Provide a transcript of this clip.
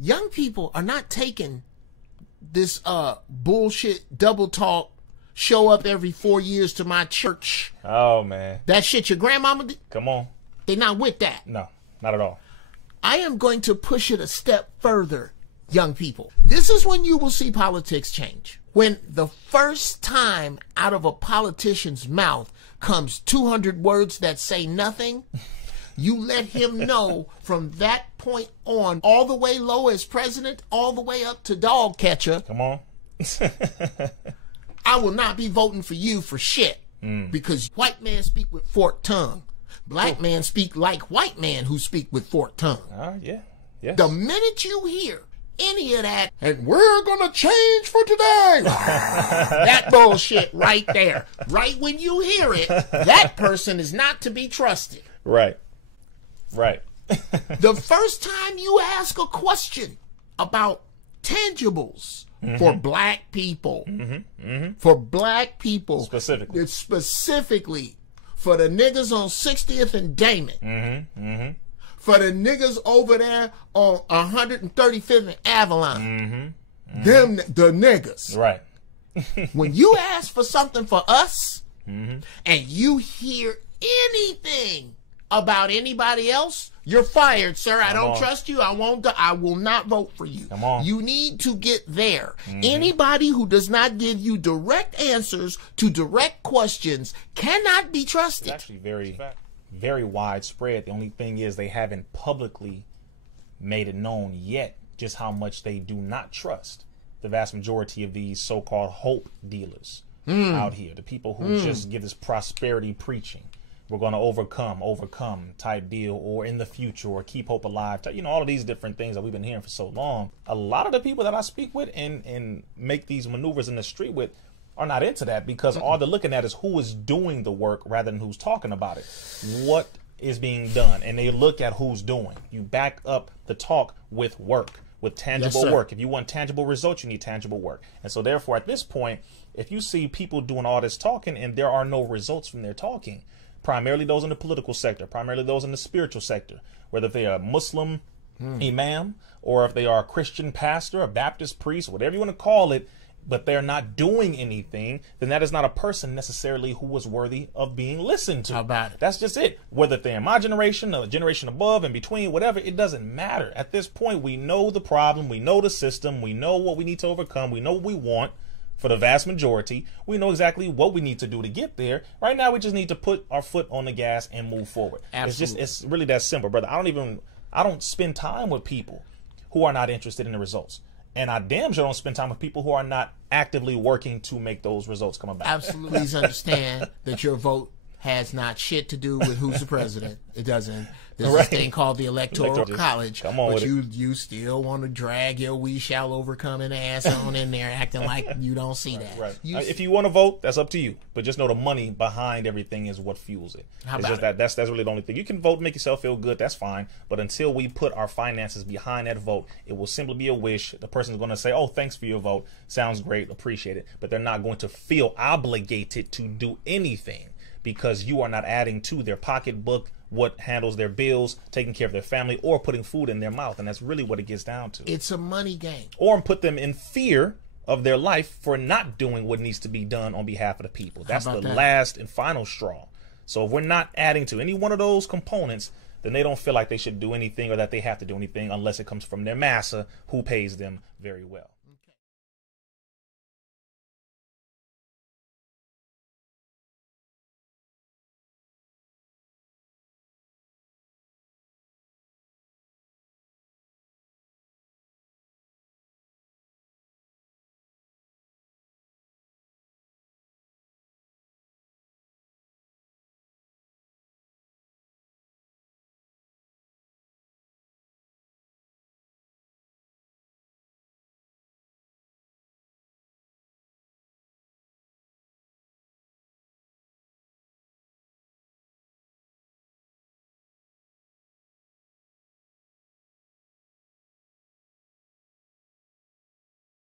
young people are not taking this bullshit double talk, show up every 4 years to my church. Oh, man. That shit your grandmama did? Come on. They not with that. No, not at all. I am going to push it a step further, young people. This is when you will see politics change. When the first time out of a politician's mouth comes 200 words that say nothing, you let him know from that point on, all the way low as president, all the way up to dog catcher. Come on. I will not be voting for you for shit. Because white man speak with forked tongue. Black man speak like white man who speak with forked tongue. Yeah. Yes. The minute you hear any of that, and we're gonna change for today, that bullshit right there, right when you hear it, that person is not to be trusted. Right. The first time you ask a question about tangibles for black people, for black people, specifically, it's specifically for the niggas on 60th and Damon, for the niggas over there on 135th and Avalon, them the niggas. Right. When you ask for something for us, and you hear anything about anybody else, you're fired, sir. I don't trust you. I will not vote for you. Come on. You need to get there. Anybody who does not give you direct answers to direct questions cannot be trusted. It's actually very widespread. The only thing is they haven't publicly made it known yet just how much they do not trust the vast majority of these so-called hope dealers out here. The people who just give this prosperity preaching. We're going to overcome type deal, or in the future, or keep hope alive. You know, all of these different things that we've been hearing for so long. A lot of the people that I speak with and make these maneuvers in the street with are not into that, because all they're looking at is who is doing the work rather than who's talking about it. What is being done? And they look at who's doing. You back up the talk with work, with tangible work. If you want tangible results, you need tangible work. And so therefore, at this point, if you see people doing all this talking and there are no results from their talking, primarily those in the political sector, primarily those in the spiritual sector, whether they are a Muslim imam or if they are a Christian pastor, a Baptist priest, whatever you want to call it, but they're not doing anything, then that is not a person necessarily who was worthy of being listened to. How about it? That's just it. Whether they're in my generation or a generation above and between, whatever, it doesn't matter. At this point, we know the problem, we know the system, we know what we need to overcome, we know what we want. For the vast majority, we know exactly what we need to do to get there. Right now, we just need to put our foot on the gas and move forward. Absolutely. It's really that simple, brother. I don't spend time with people who are not interested in the results. And I damn sure don't spend time with people who are not actively working to make those results come about. Absolutely. Please understand that your vote has not shit to do with who's the president. It doesn't. There's this thing called the Electoral College. Come on, but you still want to drag your "we shall overcome" an ass on in there, acting like you don't see that. Right. If you want to vote, that's up to you. But just know the money behind everything is what fuels it. That's really the only thing. You can vote, make yourself feel good. That's fine. But until we put our finances behind that vote, it will simply be a wish. The person's going to say, "Oh, thanks for your vote. Sounds great. Appreciate it." But they're not going to feel obligated to do anything, because you are not adding to their pocketbook, what handles their bills, taking care of their family, or putting food in their mouth. And that's really what it gets down to. It's a money game. Or put them in fear of their life for not doing what needs to be done on behalf of the people. That's the last and final straw. So if we're not adding to any one of those components, then they don't feel like they should do anything or that they have to do anything unless it comes from their massa, who pays them very well.